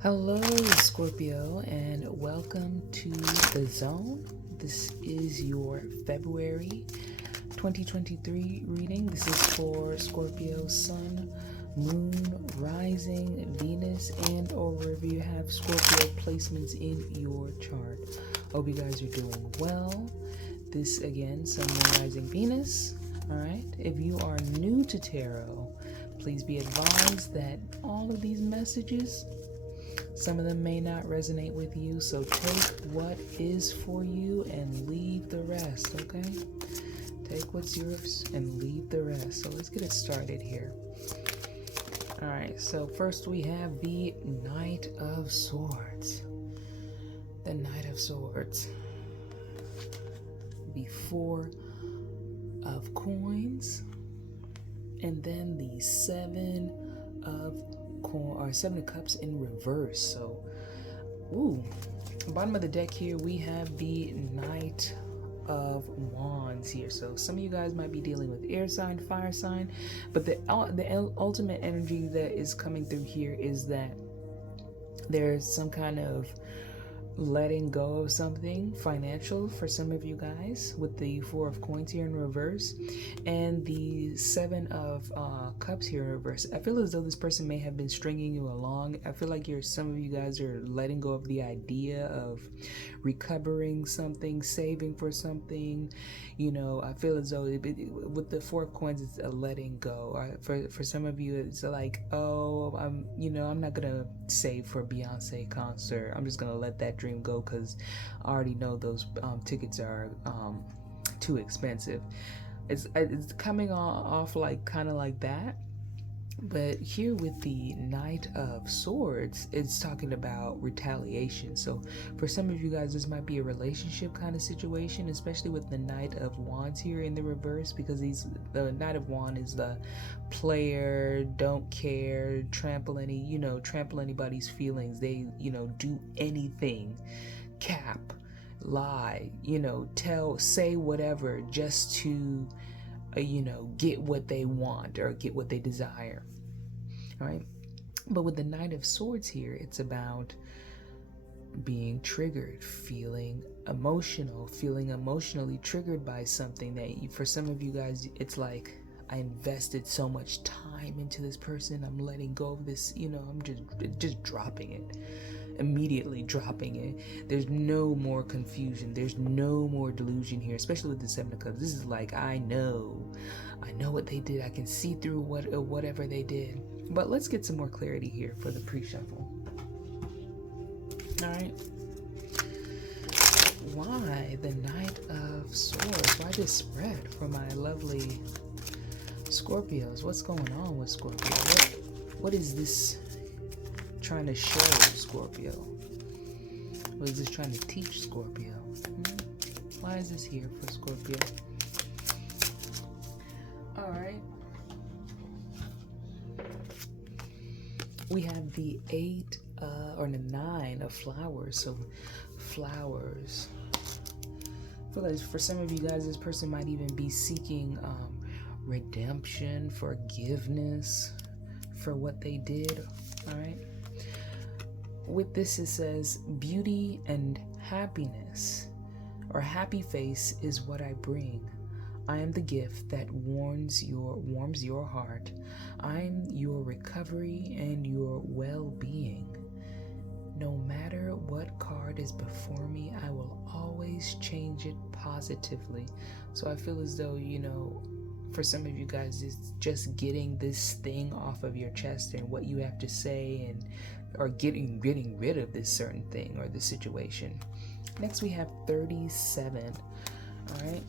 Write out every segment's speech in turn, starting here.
Hello, Scorpio, and welcome to the zone. This is your February 2023 reading. This is for Scorpio Sun, Moon, Rising, Venus, and or wherever you have Scorpio placements in your chart. Hope you guys are doing well. This again, Sun, Moon, Rising, Venus. All right. If you are new to tarot, please be advised that all of these messages, some of them may not resonate with you, so take what is for you and leave the rest, okay? Take what's yours and leave the rest. So let's get it started here. All right, so first we have the Knight of Swords. The Knight of Swords. The Four of Coins. And then the Seven of Cups in reverse. So, bottom of the deck here we have the Knight of Wands here. So some of you guys might be dealing with air sign, fire sign, but the ultimate energy that is coming through here is that there's some kind of letting go of something financial for some of you guys with the Four of Coins here in reverse and the Seven of Cups here in reverse. I feel as though this person may have been stringing you along. I feel like some of you guys are letting go of the idea of recovering something, saving for something. You know, I feel as though with the Four of Coins, it's a letting go. For some of you, it's like, oh, I'm not gonna save for a Beyonce concert. I'm just gonna let that dream go because I already know those tickets are too expensive. It's coming off like kind of like that. But here with the Knight of Swords, it's talking about retaliation. So for some of you guys, this might be a relationship kind of situation, especially with the Knight of Wands here in the reverse, because the Knight of Wands is the player, don't care, trample anybody's feelings. They, do anything, cap, lie, say whatever just to get what they want or get what they desire. All right. But with the Knight of Swords here, it's about being triggered, feeling emotionally triggered by something that for some of you guys, it's like, I invested so much time into this person. I'm letting go of this, I'm just dropping it. Immediately dropping it. There's no more confusion. There's no more delusion here, especially with the Seven of Cups. This is like, I know what they did. I can see through whatever they did. But let's get some more clarity here for the pre-shuffle. All right. Why the Knight of Swords? Why this spread for my lovely Scorpios? What's going on with Scorpio? What is this trying to show Scorpio? What is this trying to teach Scorpio? Why is this here for Scorpio? All right. We have the 8 or the 9 of flowers. So flowers. I feel like for some of you guys, this person might even be seeking redemption, forgiveness for what they did. All right. With this, it says, beauty and happiness, or happy face is what I bring. I am the gift that warms your heart. I'm your recovery and your well-being. No matter what card is before me, I will always change it positively. So I feel as though, for some of you guys, it's just getting this thing off of your chest and what you have to say, or getting rid of this certain thing or this situation. Next we have 37. All right.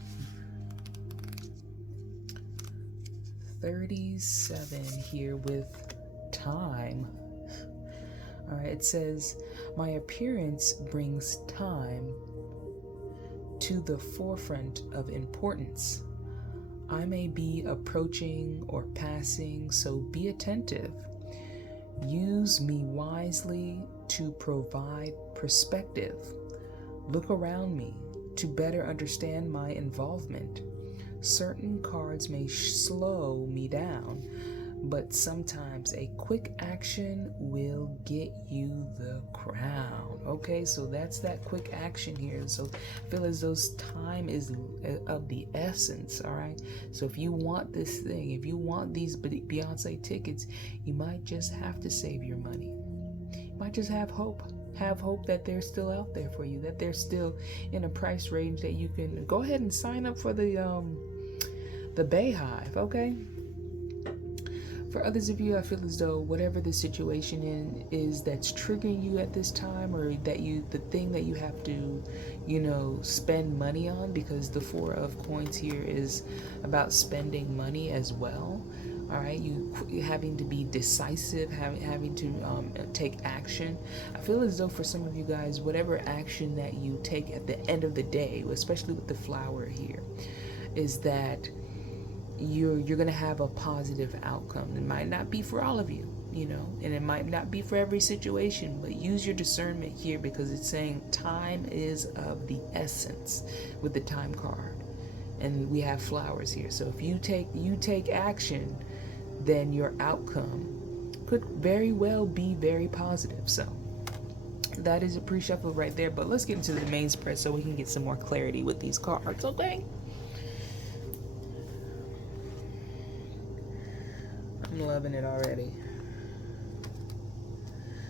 37 here with time. All right, it says, my appearance brings time to the forefront of importance. I may be approaching or passing, so be attentive. Use me wisely to provide perspective. Look around me to better understand my involvement. Certain cards may slow me down, but sometimes a quick action will get you the crown. Okay, so that's that quick action here. So I feel as though time is of the essence. All right, so if you want this thing, if you want these Beyonce tickets, you might just have to save your money. You might just have hope. Have hope that they're still out there for you, that they're still in a price range that you can go ahead and sign up for the Bayhive. Okay, for others of you, I feel as though whatever the situation is that's triggering you at this time, or the thing that you have to, spend money on, because the Four of Coins here is about spending money as well. All right, you having to be decisive, having to take action. I feel as though for some of you guys, whatever action that you take at the end of the day, especially with the flower here, is that you're going to have a positive outcome. It might not be for all of you, and it might not be for every situation, but use your discernment here, because it's saying time is of the essence with the time card, and we have flowers here. So if you take action, then your outcome could very well be very positive. So that is a pre-shuffle right there, but let's get into the main spread so we can get some more clarity with these cards. Okay, I'm loving it already,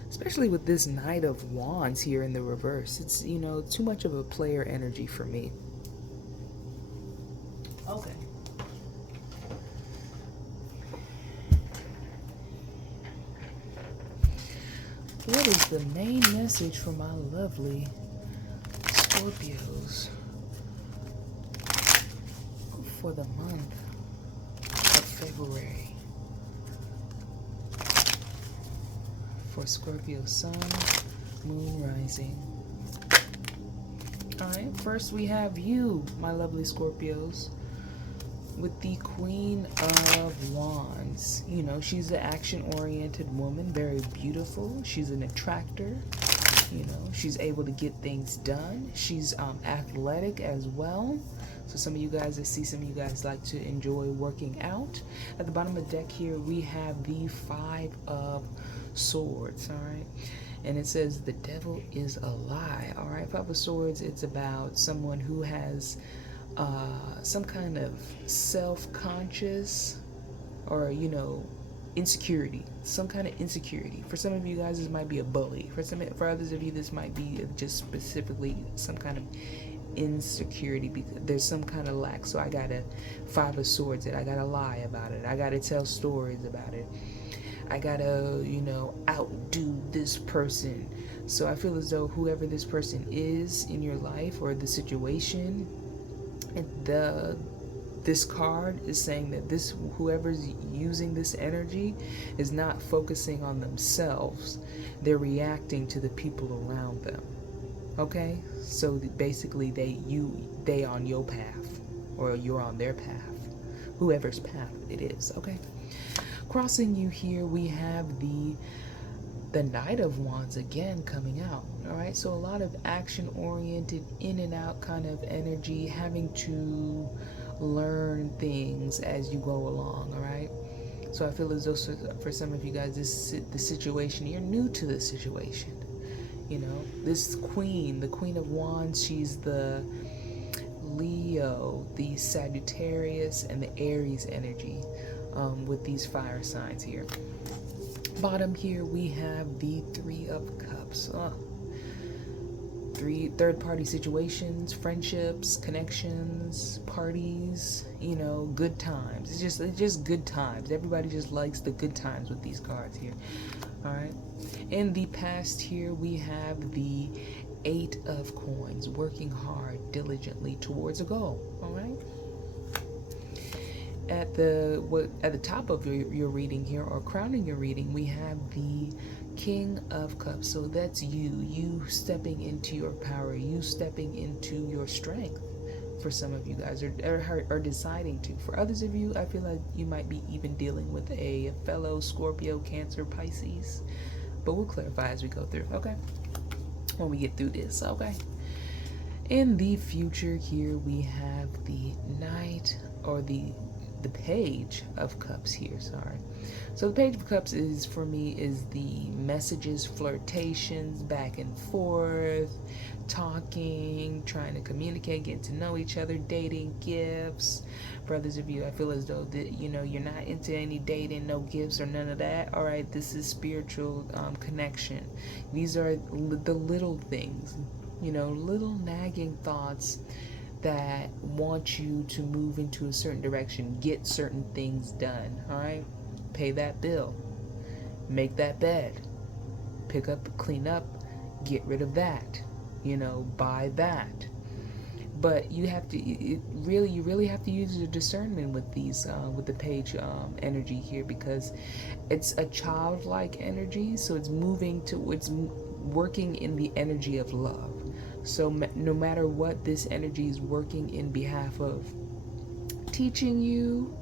especially with this Knight of Wands here in the reverse. It's too much of a player energy for me. Okay, what is the main message for my lovely Scorpios for the month of February? For Scorpio Sun, Moon, Rising. Alright, first we have you, my lovely Scorpios, with the Queen of Wands. She's an action-oriented woman, very beautiful. She's an attractor. She's able to get things done. She's athletic as well. So some of you guys, I see some of you guys like to enjoy working out. At the bottom of the deck here, we have the Five of Swords. All right, and it says the devil is a lie. All right, Five of Swords, it's about someone who has some kind of self-conscious or insecurity, some kind of insecurity. For some of you guys, this might be a bully. For others of you, this might be just specifically some kind of insecurity, because there's some kind of lack. So I gotta Five of Swords it. I gotta lie about it. I gotta tell stories about it. I gotta outdo this person. So I feel as though whoever this person is in your life, or the situation, and this card is saying that whoever's using this energy is not focusing on themselves. They're reacting to the people around them. Okay, so basically they on your path, or you're on their path, whoever's path it is. Okay, crossing you here, we have the Knight of Wands again coming out. All right, so a lot of action oriented, in and out kind of energy, having to learn things as you go along. All right, so I feel as though for some of you guys, the situation, you're new to the situation. This queen, the Queen of Wands, she's the Leo, the Sagittarius, and the Aries energy with these fire signs here. Bottom here, we have the Three of Cups. Third-party situations, friendships, connections, parties, good times. It's just good times. Everybody just likes the good times with these cards here. All right. In the past here, we have the Eight of Coins, working hard, diligently towards a goal. All right. At the top of your reading here, or crowning your reading, we have the King of Cups. So that's you stepping into your power, you stepping into your strength. For some of you guys, are deciding to. For others of you, I feel like you might be even dealing with a fellow Scorpio, Cancer, Pisces. But we'll clarify as we go through, okay? When we get through this, okay? In the future here, we have the Knight, or the the Page of Cups here, sorry. So the Page of Cups is, for me, is the messages, flirtations, back and forth, talking, trying to communicate, getting to know each other, dating, gifts. For others of you, I feel as though that, you know, you're not into any dating, no gifts or none of that. All right, this is spiritual connection. These are the little things, you know, little nagging thoughts that want you to move into a certain direction, get certain things done. All right, pay that bill, make that bed, pick up, clean up, get rid of that, you know, buy that. But you have to, you really have to use your discernment with these, with the Page energy here, because it's a childlike energy. So it's moving to, it's working in the energy of love. So no matter what, this energy is working in behalf of teaching you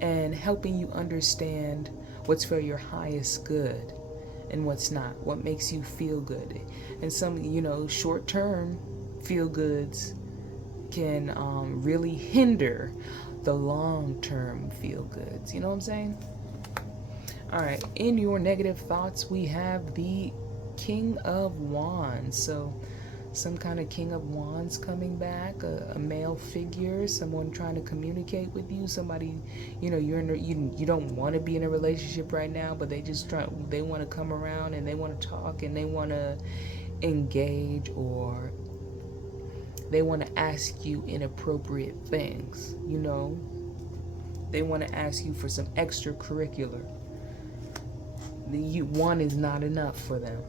and helping you understand what's for your highest good and what's not, what makes you feel good. And some, you know, short-term feel goods can really hinder the long-term feel goods. You know what I'm saying? All right, in your negative thoughts, we have the King of Wands. So some kind of King of Wands coming back, a male figure, someone trying to communicate with you, somebody, you know, you don't want to be in a relationship right now, but they want to come around and they want to talk and they want to engage, or they want to ask you inappropriate things, you know. They want to ask you for some extracurricular. One is not enough for them.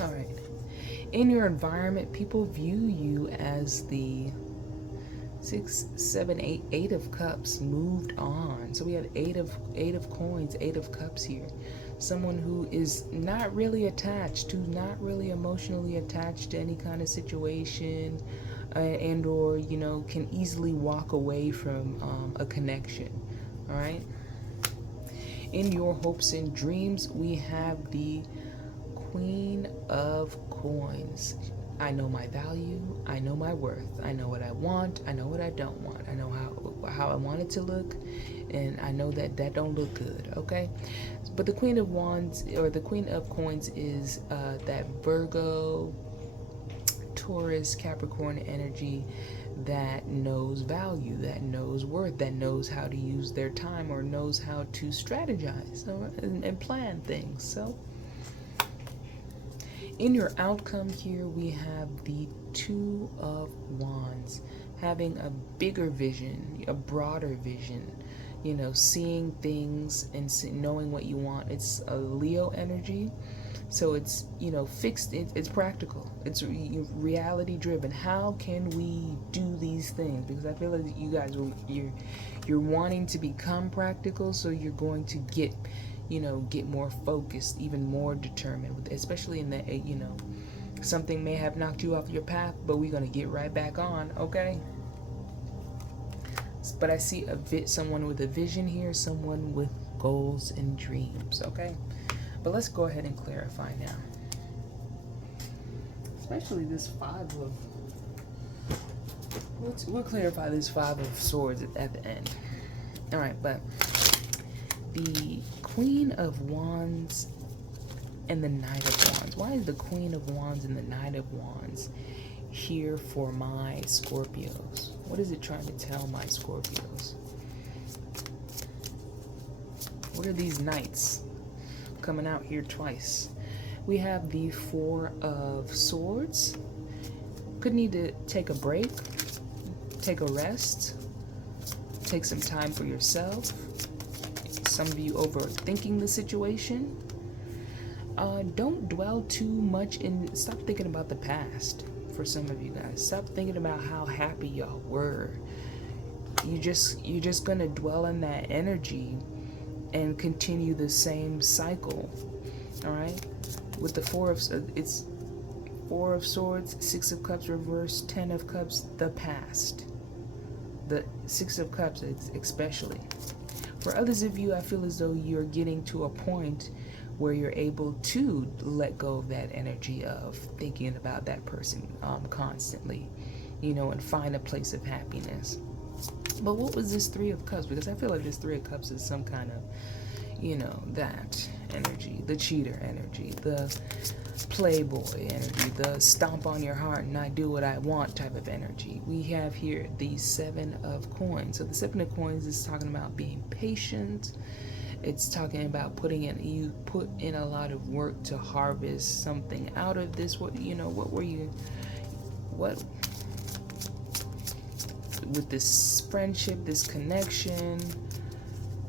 All right. In your environment, people view you as the 6, 7, 8, 8 of Cups moved on. So we have eight of coins, 8 of Cups here. Someone who is not really attached, who's not really emotionally attached to any kind of situation, and or, you know, can easily walk away from a connection. All right. In your hopes and dreams, we have the Queen of Coins. I know my value, I know my worth, I know what I want, I know what I don't want, I know how I want it to look, and I know that don't look good, okay? But the Queen of Wands, or the Queen of Coins, is that Virgo, Taurus, Capricorn energy that knows value, that knows worth, that knows how to use their time, or knows how to strategize and plan things. So in your outcome here, we have the 2 of Wands, having a bigger vision, a broader vision, you know, seeing things and knowing what you want. It's a Leo energy, so it's, you know, fixed, it's practical, it's reality driven. How can we do these things? Because I feel like you guys, you're wanting to become practical, so you're going to get, you know, get more focused, even more determined, especially in that, you know, something may have knocked you off your path, but we're going to get right back on, okay? But I see someone with a vision here, someone with goals and dreams, okay? But let's go ahead and clarify now. Especially this 5 of... We'll clarify this 5 of Swords at the end. All right, but the Queen of Wands and the Knight of Wands. Why is the Queen of Wands and the Knight of Wands here for my Scorpios? What is it trying to tell my Scorpios? What are these knights coming out here twice? We have the 4 of Swords. Could need to take a break, take a rest, take some time for yourself. Some of you overthinking the situation. Don't dwell too much in, stop thinking about the past. For some of you guys, stop thinking about how happy y'all were. You're just gonna dwell in that energy and continue the same cycle. All right, with the 4 of, it's 4 of Swords, 6 of Cups reversed, 10 of Cups, the past. The 6 of Cups especially. For others of you, I feel as though you're getting to a point where you're able to let go of that energy of thinking about that person constantly, you know, and find a place of happiness. But what was this Three of Cups? Because I feel like this Three of Cups is some kind of, that energy, the cheater energy, the playboy energy, the stomp on your heart and I do what I want type of energy. We have here the Seven of Coins. So the Seven of Coins is talking about being patient. It's talking about you put in a lot of work to harvest something out of this. What with this friendship, this connection,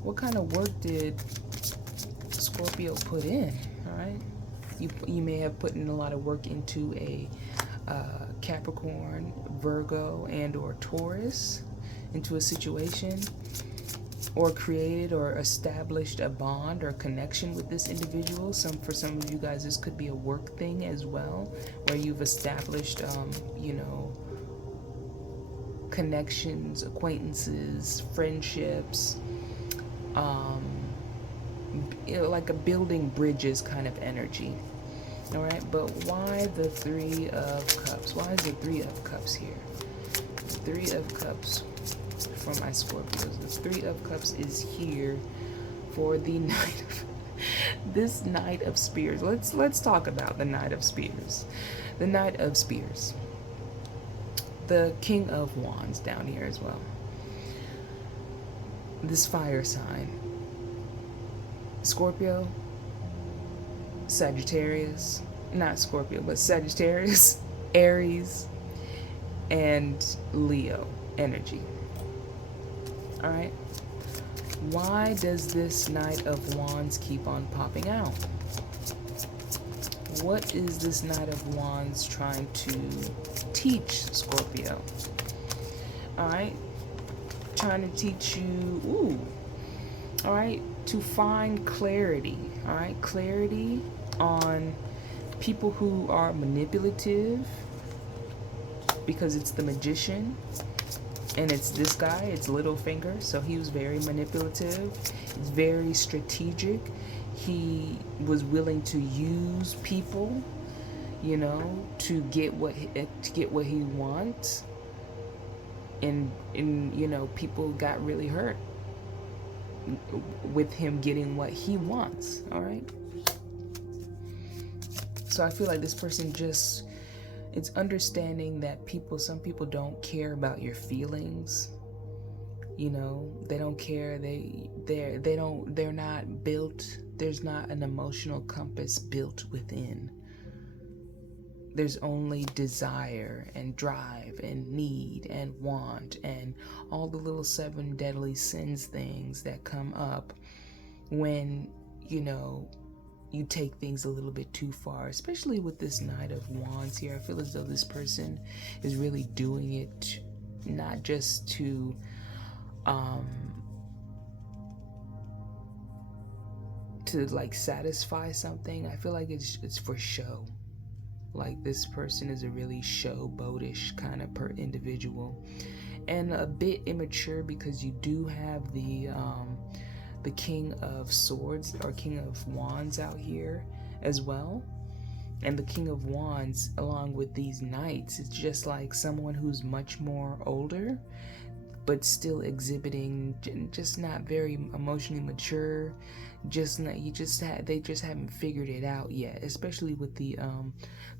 what kind of work did Scorpio put in? All right, you may have put in a lot of work into a Capricorn, Virgo, and or Taurus, into a situation, or created or established a bond or connection with this individual. For some of you guys, this could be a work thing as well, where you've established connections, acquaintances, friendships, like a building bridges kind of energy. All right, but why the Three of Cups? Why is the Three of Cups here? The Three of Cups for my Scorpios. The Three of Cups is here for the this Knight of Spears. Let's talk about the Knight of Spears. The Knight of Spears. The King of Wands down here as well. This fire sign. Scorpio, Sagittarius, not Scorpio, but Sagittarius, Aries, and Leo energy. All right. Why does this Knight of Wands keep on popping out? What is this Knight of Wands trying to teach Scorpio? All right. Trying to teach you, all right, to find clarity. All right. Clarity on people who are manipulative, because it's the Magician. And it's this guy, it's Littlefinger, so he was very manipulative, very strategic. He was willing to use people, to get what he wants. And people got really hurt with him getting what he wants. All right. So I feel like this person it's understanding that some people don't care about your feelings. They don't care. They're not built. There's not an emotional compass built within. There's only desire and drive and need and want and all the little 7 deadly sins things that come up when, you take things a little bit too far, especially with this Knight of Wands here. I feel as though this person is really doing it not just to like satisfy something. I feel like it's for show. Like this person is a really showboatish kind of individual, and a bit immature, because you do have the King of Swords or King of Wands out here as well. And the King of Wands, along with these knights, it's just like someone who's much more older, but still exhibiting just not very emotionally mature. They just haven't figured it out yet, especially with the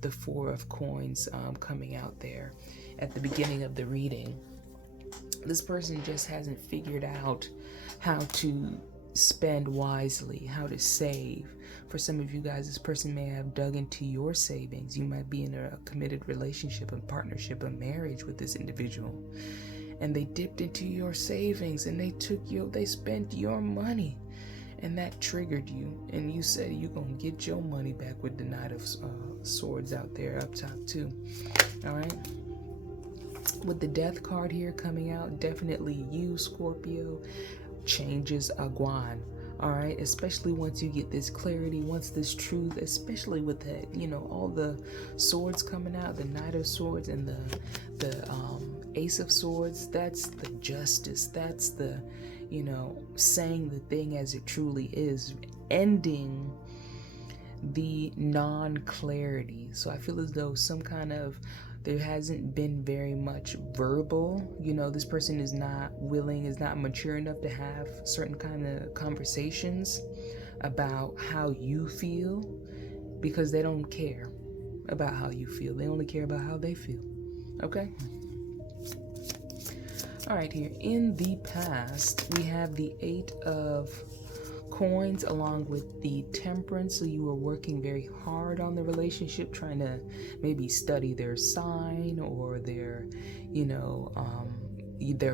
Four of Coins coming out there at the beginning of the reading. This person just hasn't figured out how to spend wisely, how to save. For some of you guys, this person may have dug into your savings. You might be in a committed relationship, a partnership, a marriage with this individual, and they dipped into your savings and they spent your money, and that triggered you, and you said you're gonna get your money back with the Knight of Swords out there up top too. All right. With the Death card here coming out, definitely you, Scorpio, changes Aguan. All right, especially once you get this clarity, once this truth, especially with that, all the swords coming out, the Knight of Swords and the Ace of Swords. That's the justice. That's the, saying the thing as it truly is, ending the non-clarity. So I feel as though there hasn't been very much verbal, this person is not willing, is not mature enough to have certain kind of conversations about how you feel, because they don't care about how you feel. They only care about how they feel. Okay? All right, here in the past, we have the 8 of Coins along with the Temperance. So you were working very hard on the relationship, trying to maybe study their sign or their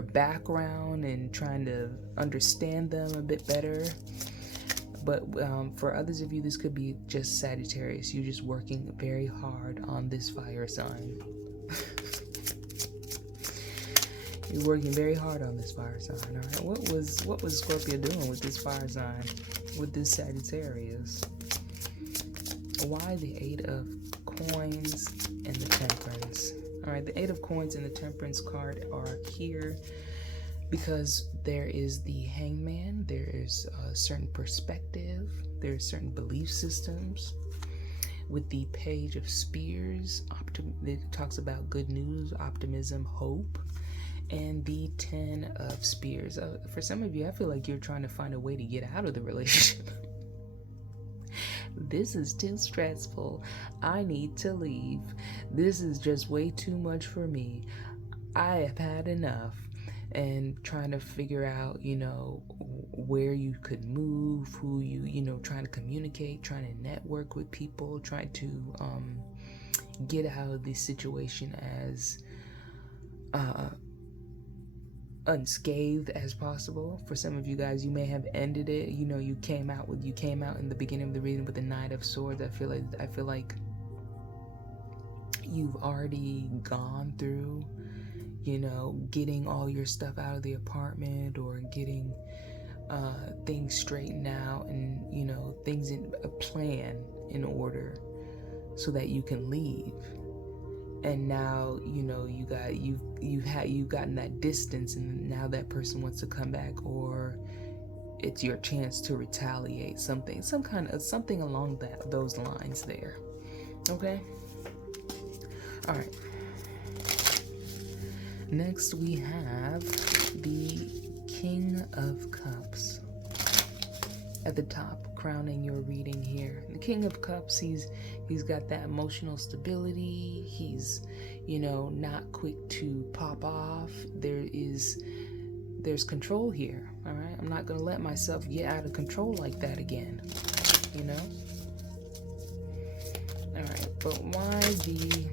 background and trying to understand them a bit better. But for others of you, this could be just Sagittarius. You're just working very hard on this fire sign. You're working very hard on this fire sign. All right. What was Scorpio doing with this fire sign, with this Sagittarius? Why the 8 of Coins and the Temperance? All right. The 8 of Coins and the Temperance card are here because there is the Hangman. There is a certain perspective. There's certain belief systems. With the Page of Spears, it talks about good news, optimism, hope. And the 10 of Spears. For some of you, I feel like you're trying to find a way to get out of the relationship. This is too stressful. I need to leave. This is just way too much for me. I have had enough. And trying to figure out, where you could move, who trying to communicate, trying to network with people, trying to get out of this situation as unscathed as possible. For some of you guys, you may have ended it. You came out in the beginning of the reading with the Knight of Swords. I feel like you've already gone through, getting all your stuff out of the apartment or getting things straightened out and things in a plan in order so that you can leave. And now you've gotten that distance, and now that person wants to come back, or it's your chance to retaliate, something along those lines there. Okay. All right. Next we have the King of Cups at the top, crowning your reading here. The King of Cups, he's got that emotional stability. He's not quick to pop off. There's control here. All right, I'm not gonna let myself get out of control like that again. All right, but why the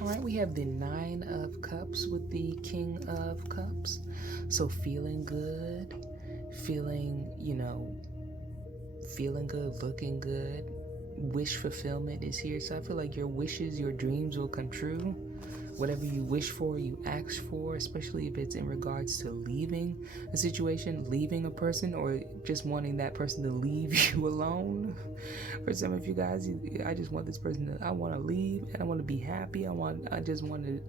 all right, we have the 9 of Cups with the King of Cups. So feeling good, feeling good, looking good. Wish fulfillment is here. So I feel like your wishes, your dreams will come true. Whatever you wish for, you ask for, especially if it's in regards to leaving a situation, leaving a person, or just wanting that person to leave you alone. For some of you guys, I just want this person I want to leave, and I want to be happy. I just want to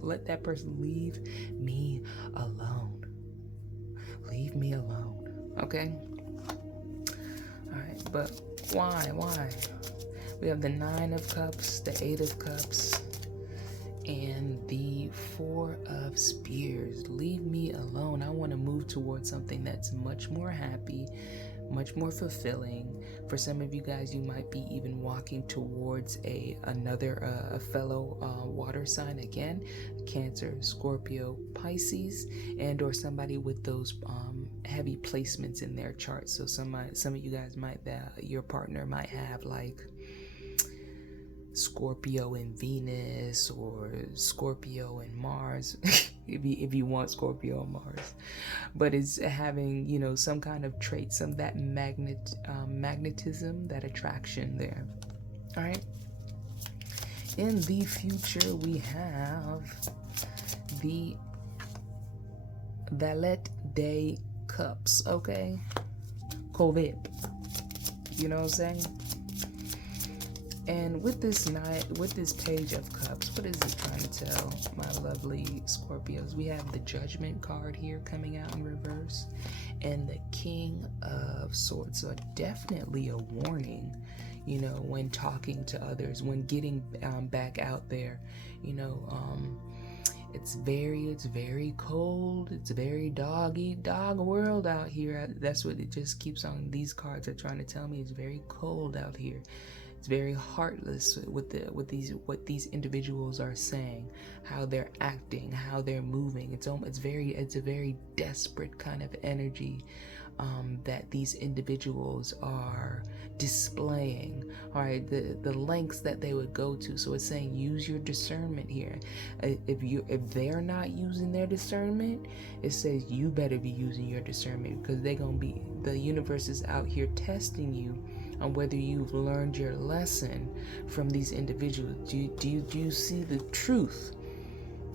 let that person leave me alone. Leave me alone. Okay? All right, but why? We have the 9 of Cups, the 8 of Cups, and the 4 of Spears. Leave me alone. I want to move towards something that's much more happy, much more fulfilling. For some of you guys, you might be even walking towards another fellow water sign, again, Cancer, Scorpio, Pisces, and or somebody with those heavy placements in their chart. So some of you guys your partner might have like Scorpio and Venus, or Scorpio and Mars, if you want Scorpio and Mars, but it's having some kind of trait, some that magnetism, that attraction there. All right. In the future, we have the Valet de Cups. Okay, COVID. You know what I'm saying? And with this Page of Cups, what is it trying to tell my lovely Scorpios? We have the Judgment card here coming out in reverse, and the King of Swords. So definitely a warning, you know, when talking to others, when getting back out there, you know, it's very cold. It's a very dog eat dog world out here. That's what it just keeps on. These cards are trying to tell me. It's very cold out here. It's very heartless with what these individuals are saying, how they're acting, how they're moving. It's a very desperate kind of energy that these individuals are displaying. All right, the lengths that they would go to. So it's saying use your discernment here. If they're not using their discernment, it says you better be using your discernment, because the universe is out here testing you on whether you've learned your lesson from these individuals. Do you see the truth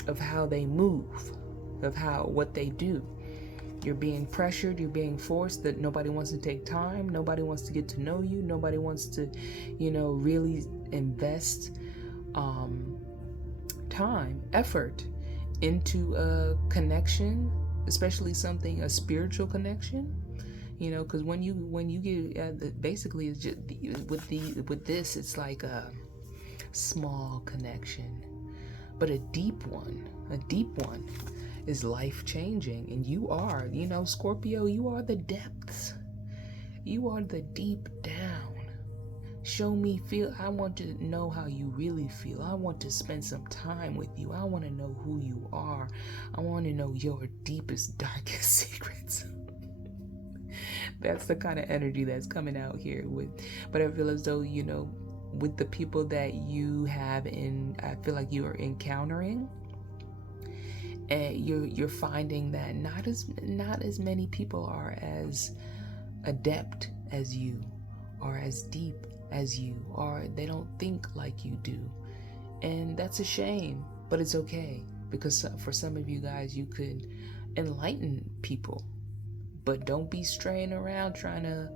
of how they move, of what they do? You're being pressured, you're being forced, that nobody wants to take time, nobody wants to get to know you, nobody wants to, you know, really invest time, effort into a connection, especially a spiritual connection. You know, because when you get basically, it's just with this, it's like a small connection, but a deep one is life changing. And you are, you know, Scorpio, you are the depths, you are the deep down. Show me, feel. I want to know how you really feel. I want to spend some time with you. I want to know who you are. I want to know your deepest, darkest secrets. That's the kind of energy that's coming out here but I feel as though, you know, with the people that you have I feel like you are encountering, and you're finding that not as many people are as adept as you, or as deep as you, or they don't think like you do. And that's a shame, but it's okay, because for some of you guys, you could enlighten people. But don't be straying around trying to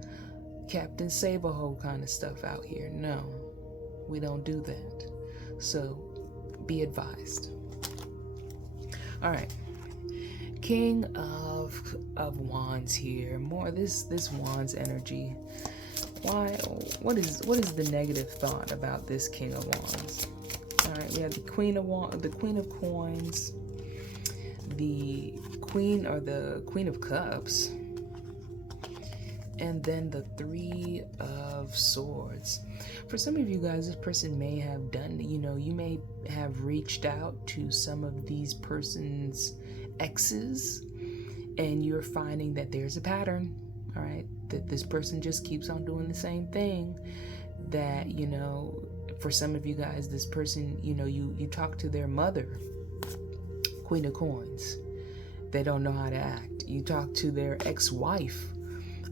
Captain Save-A-Ho kind of stuff out here. No, we don't do that. So be advised. All right, King of Wands here. More this Wands energy. What is the negative thought about this King of Wands? All right, we have the Queen of Coins, the Queen of Cups, and then the Three of Swords. For some of you guys, this person may have done, you know, you may have reached out to some of these person's exes, and you're finding that there's a pattern, all right, that this person just keeps on doing the same thing. That, you know, for some of you guys, this person, you know, you talk to their mother, Queen of Coins, they don't know how to act. You talk to their ex-wife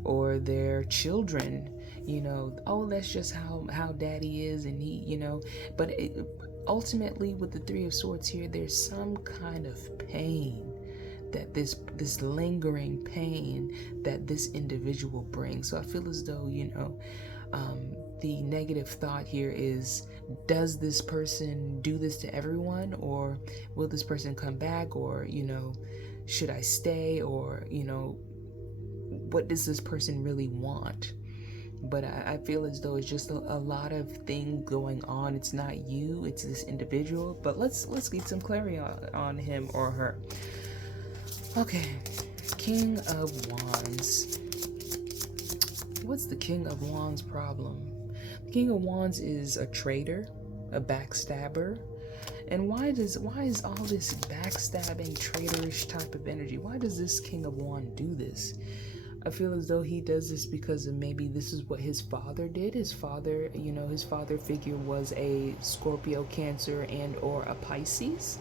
or their children, you know, oh, that's just how daddy is, and he, you know, but ultimately with the Three of Swords here, there's some kind of pain, that this lingering pain that this individual brings. So I feel as though, you know, the negative thought here is, does this person do this to everyone, or will this person come back, or, you know, should I stay, or, you know, what does this person really want? But I feel as though it's just a lot of things going on. It's not you, it's this individual. But let's get some clarity on him or her. Okay, King of Wands. What's the King of Wands problem? The King of Wands is a traitor, a backstabber. And why is all this backstabbing, traitorish type of energy? Why does this King of Wands do this? I feel as though he does this because of maybe this is what his father did. His father, you know, his father figure was a Scorpio, Cancer, and or a Pisces.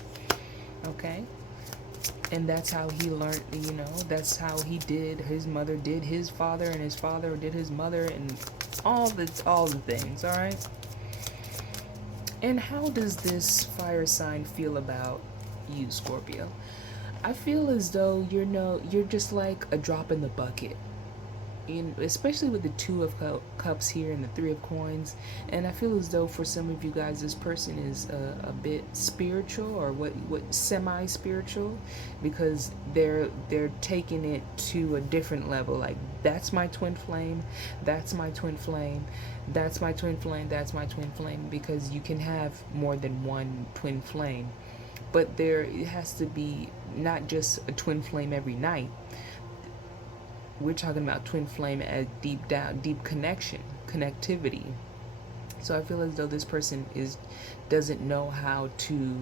Okay. And that's how he learned, you know, that's how he did. His mother did his father, and his father did his mother, and all the things, all right? And how does this fire sign feel about you, Scorpio? I feel as though you're just like a drop in the bucket. especially with the Two of Cups here and the Three of Coins. And I feel as though for some of you guys, this person is a bit spiritual, or what semi-spiritual, because they're taking it to a different level. Like, that's my twin flame, that's my twin flame, that's my twin flame, that's my twin flame, because you can have more than one twin flame, but it has to be not just a twin flame every night. We're talking about twin flame as deep connectivity. So I feel as though this person doesn't know how to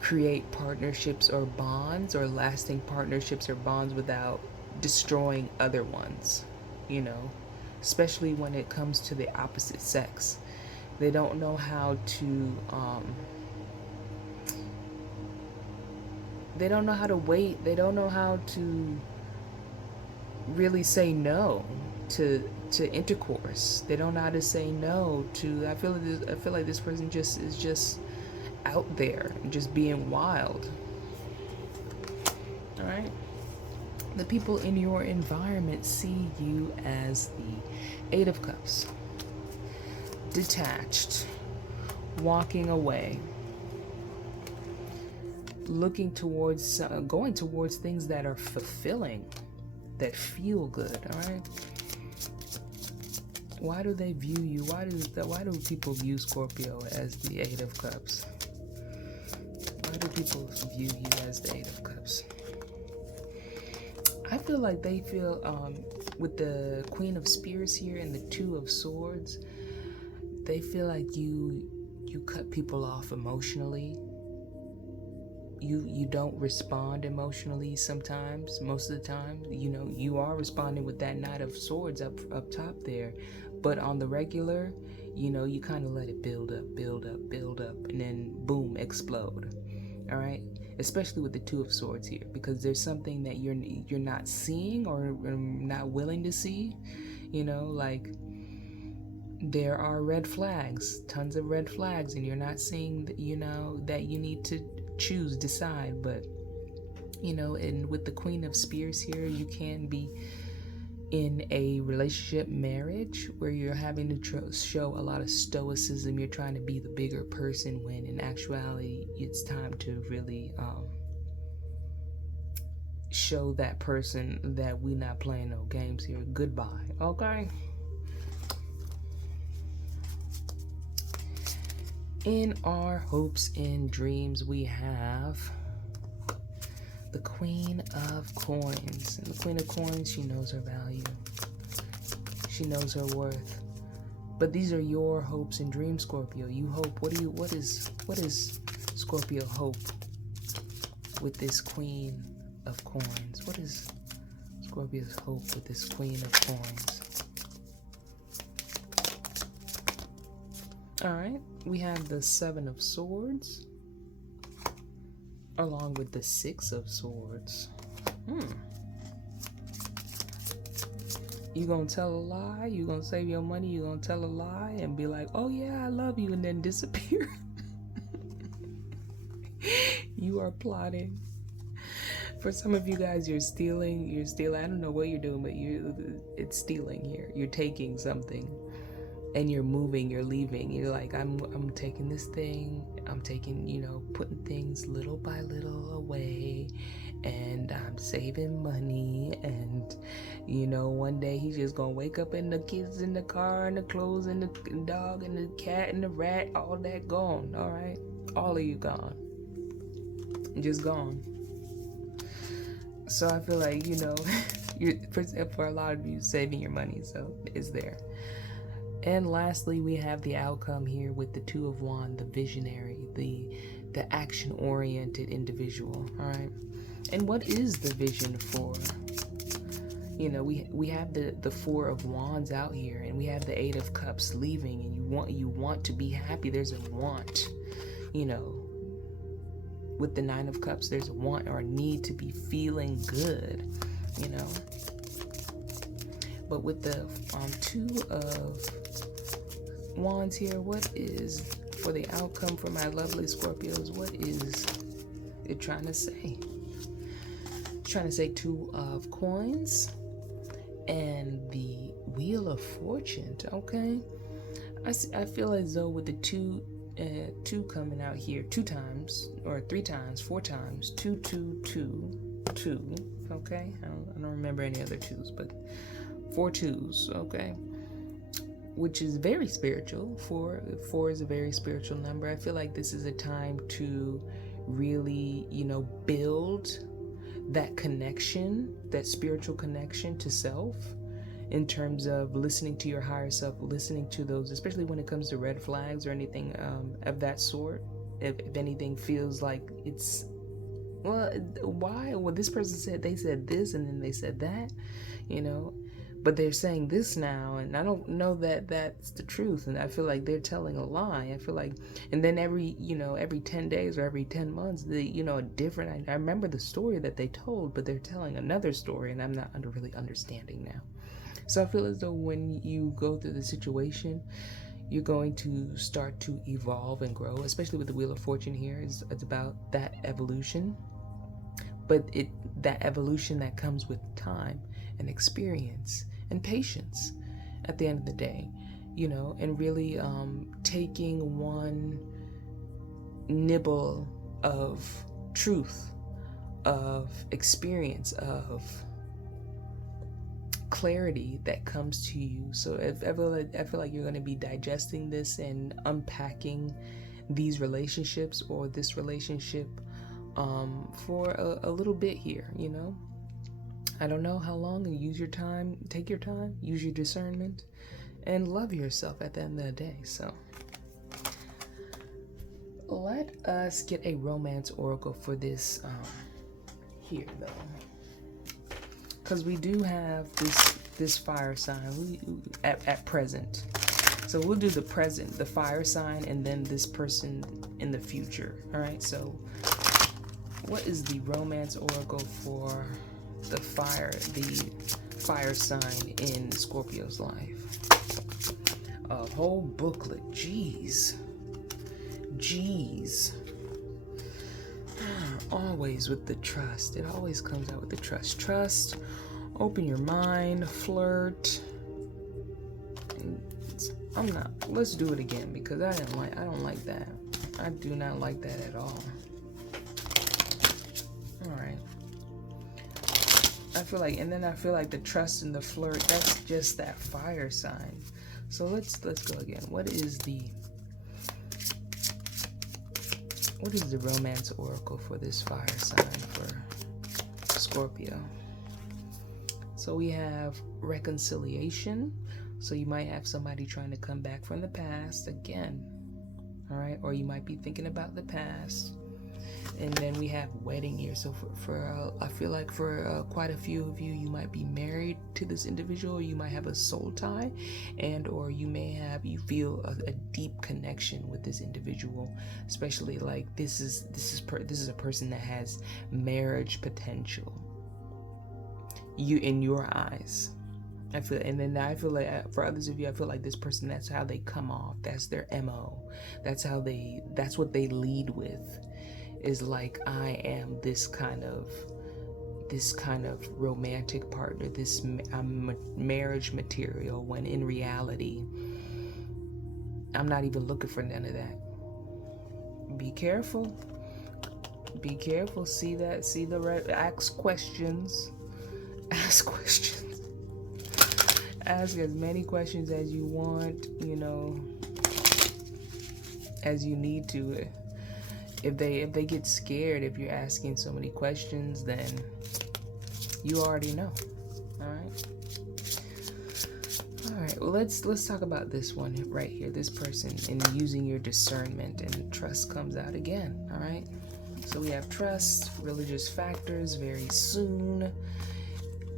create partnerships or bonds, or lasting partnerships or bonds, without destroying other ones, especially when it comes to the opposite sex. They don't know how to they don't know how to wait. They don't know how to really say no to intercourse. They don't know how to say no to. I feel like this person is just out there, just being wild. All right. The people in your environment see you as the Eight of Cups, detached, walking away, looking towards, going towards things that are fulfilling, that feel good. All right. Why do they view you? Why do people view Scorpio as the Eight of Cups? Why do people view you as the Eight of Cups? I feel like they feel, with the Queen of Spears here and the Two of Swords, they feel like you cut people off emotionally. You don't respond emotionally sometimes. Most of the time, you are responding with that Knight of Swords up top there, but on the regular, you kind of let it build up, and then boom, explode. All right. Especially with the Two of Swords here, because there's something that you're not seeing, or not willing to see. Like, there are red flags, tons of red flags, and you're not seeing that you need to decide. But and with the Queen of Spears here, you can be in a relationship, marriage, where you're having to show a lot of stoicism. You're trying to be the bigger person, when in actuality it's time to really show that person that we're not playing no games here. Goodbye. Okay. In our hopes and dreams, we have the Queen of Coins. And the Queen of Coins, she knows her value. She knows her worth. But these are your hopes and dreams, Scorpio. You hope. What is Scorpio hope with this Queen of Coins? What is Scorpio's hope with this Queen of Coins? All right. We have the Seven of Swords, along with the Six of Swords. You gonna tell a lie? You gonna save your money? You gonna tell a lie and be like, oh yeah, I love you, and then disappear? You are plotting. For some of you guys, you're stealing. I don't know what you're doing, but it's stealing here. You're taking something, and you're moving, you're leaving. You're like, I'm taking this thing, I'm taking, putting things little by little away, and I'm saving money, and, one day he's just gonna wake up and the kids in the car, and the clothes, and the dog, and the cat, and the rat, all that gone, all right? All of you gone. Just gone. So I feel like, for a lot of you, saving your money, so it's there. And lastly, we have the outcome here with the Two of Wands, the visionary, the action-oriented individual, all right? And what is the vision for? We have the Four of Wands out here, and we have the Eight of Cups leaving, and you want to be happy. There's a want, with the Nine of Cups, there's a want or a need to be feeling good, But with the Two of Wands here, what is, for the outcome for my lovely Scorpios, what is it trying to say? It's trying to say Two of Coins and the Wheel of Fortune. Okay, I feel as though with the two coming out here 2 times or 3 times, 4 times, 2. Okay, I don't remember any other twos, but 4 2s. Okay, which is very spiritual. Four is a very spiritual number. I feel like this is a time to really, build that connection, that spiritual connection to self, in terms of listening to your higher self, listening to those, especially when it comes to red flags or anything of that sort. If anything feels like it's, well, why? Well, this person they said this, and then they said that, but they're saying this now, and I don't know that that's the truth, and I feel like they're telling a lie. I feel like, and then every 10 days or every 10 months, a different, I remember the story that they told, but they're telling another story, and I'm not really understanding now. So I feel as though when you go through the situation, you're going to start to evolve and grow, especially with the Wheel of Fortune here. It's about that evolution, but that evolution that comes with time and experience and patience at the end of the day, and really taking one nibble of truth, of experience, of clarity that comes to you. So I feel like you're going to be digesting this and unpacking these relationships or this relationship for a little bit here. I don't know how long. Use your time, take your time, use your discernment, and love yourself at the end of the day. So let us get a romance oracle for this here though, because we do have this fire sign at present. So we'll do the present, the fire sign, and then this person in the future. All right, so what is the romance oracle for the fire sign in Scorpio's life? A whole booklet. Jeez. Always with the trust. It always comes out with the trust. Open your mind, flirt. Let's do it again, because I don't like that. I do not like that at all. All right. I feel like the trust and the flirt, that's just that fire sign. So let's go again. What is the romance oracle for this fire sign for Scorpio? So we have reconciliation. So you might have somebody trying to come back from the past again. All right, or you might be thinking about the past. And then we have wedding here. So I feel like for quite a few of you, you might be married to this individual, or you might have a soul tie, and or you feel a deep connection with this individual, especially like this is a person that has marriage potential. You, in your eyes. I feel like for others of you, I feel like this person, that's how they come off. That's their MO. That's what they lead with, is like, I am this kind of romantic partner, I'm marriage material, when in reality, I'm not even looking for none of that. Be careful. See the right, ask questions. Ask as many questions as you want, as you need to. If they get scared, if you're asking so many questions, then you already know. All right. Well, let's talk about this one right here. This person, and using your discernment, and trust comes out again. All right. So we have trust, religious factors, very soon,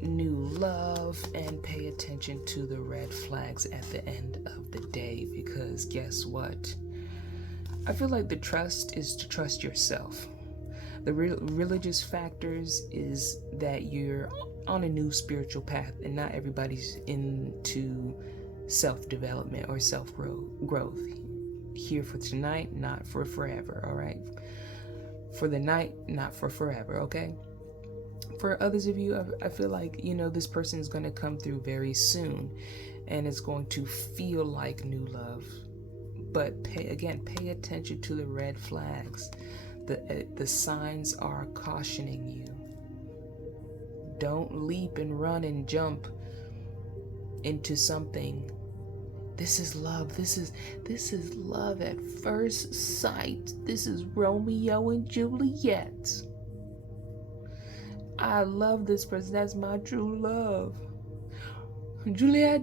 new love, and pay attention to the red flags at the end of the day, because guess what? I feel like the trust is to trust yourself. The religious factors is that you're on a new spiritual path, and not everybody's into self-development or self-growth. Here for tonight, not for forever, all right? For the night, not for forever, okay? For others of you, I feel like, you know, this person is going to come through very soon and it's going to feel like new love. But pay attention to the red flags. The signs are cautioning you. Don't leap and run and jump into something. This is love. This is love at first sight. This is Romeo and Juliet. I love this person. That's my true love. Juliet.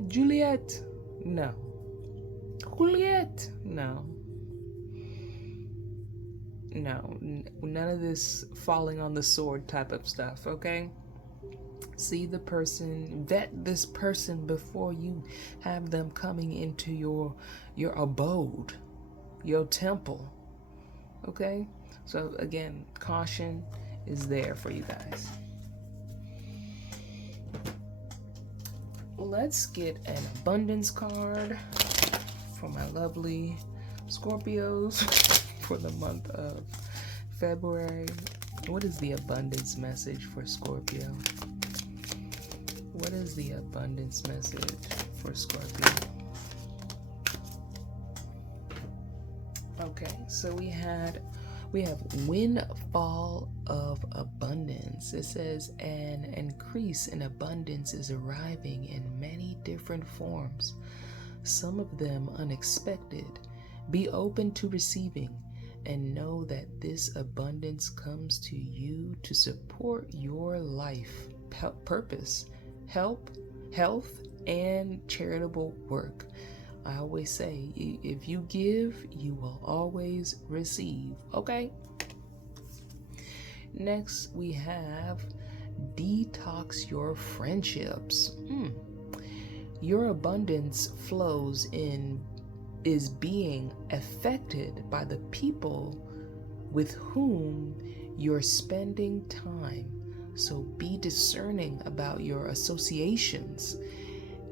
No. Juliet. No. No. None of this falling on the sword type of stuff, okay? See the person, vet this person before you have them coming into your abode, your temple. Okay? So again, caution is there for you guys. Let's get an abundance card for my lovely Scorpios for the month of February. What is the abundance message for Scorpio? What is the abundance message for Scorpio? Okay, so we have windfall of abundance. It says an increase in abundance is arriving in many different forms, some of them unexpected. Be open to receiving and know that this abundance comes to you to support your life, purpose, health, and charitable work. I always say, if you give, you will always receive. Okay? Next, we have detox your friendships. Your abundance flows is being affected by the people with whom you're spending time. So be discerning about your associations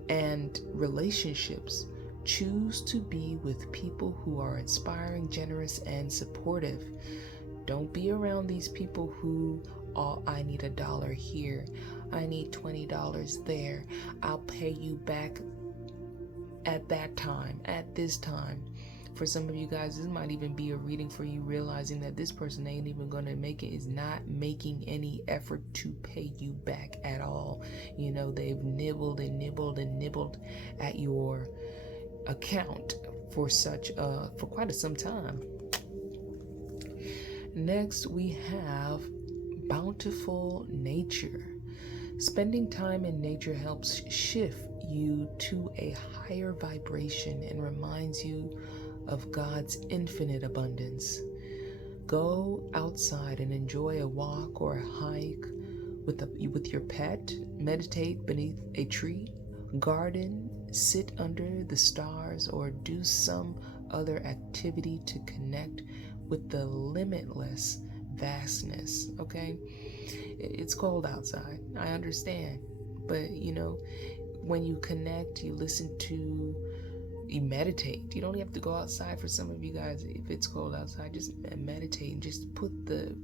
and relationships. Choose to be with people who are inspiring, generous, and supportive. Don't be around these people who, I need $1 here, I need $20 there, I'll pay you back at that time, at this time. For some of you guys, this might even be a reading for you, realizing that this person ain't even going to make it, is not making any effort to pay you back at all. You know, they've nibbled and nibbled and nibbled at your account for quite some time. Next, we have bountiful nature. Spending time in nature helps shift you to a higher vibration and reminds you of God's infinite abundance. Go outside and enjoy a walk or a hike with your pet. Meditate beneath a tree, garden, sit under the stars, or do some other activity to connect with the limitless vastness. Okay? It's cold outside, I understand, but you know, when you connect, you meditate. You don't have to go outside. For some of you guys, if it's cold outside, just meditate and just put the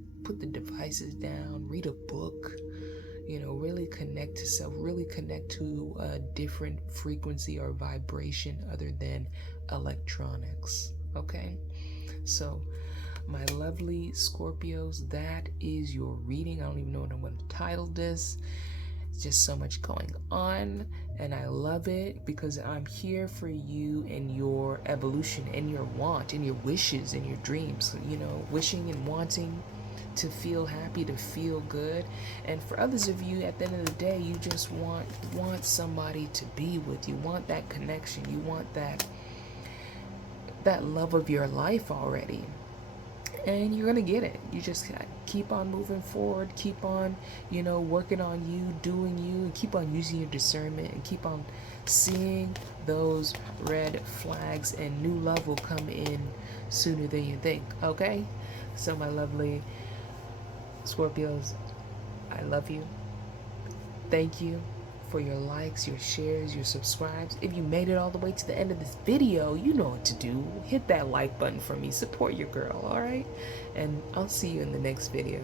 devices down, read a book, you know, really connect to self, really connect to a different frequency or vibration other than electronics. Okay? So my lovely Scorpios, that is your reading. I don't even know what I'm going to title this. It's just so much going on, and I love it because I'm here for you in your evolution, in your want, in your wishes, in your dreams. You know, wishing and wanting to feel happy, to feel good. And for others of you, at the end of the day, you just want somebody to be with you, want that connection, you want that love of your life already. And you're gonna get it. You just keep on moving forward, keep on, you know, working on you, doing you, and keep on using your discernment, and keep on seeing those red flags, and new love will come in sooner than you think. Okay? So my lovely Scorpios, I love you. Thank you for your likes, your shares, your subscribes. If you made it all the way to the end of this video, you know what to do. Hit that like button for me. Support your girl, all right? And I'll see you in the next video.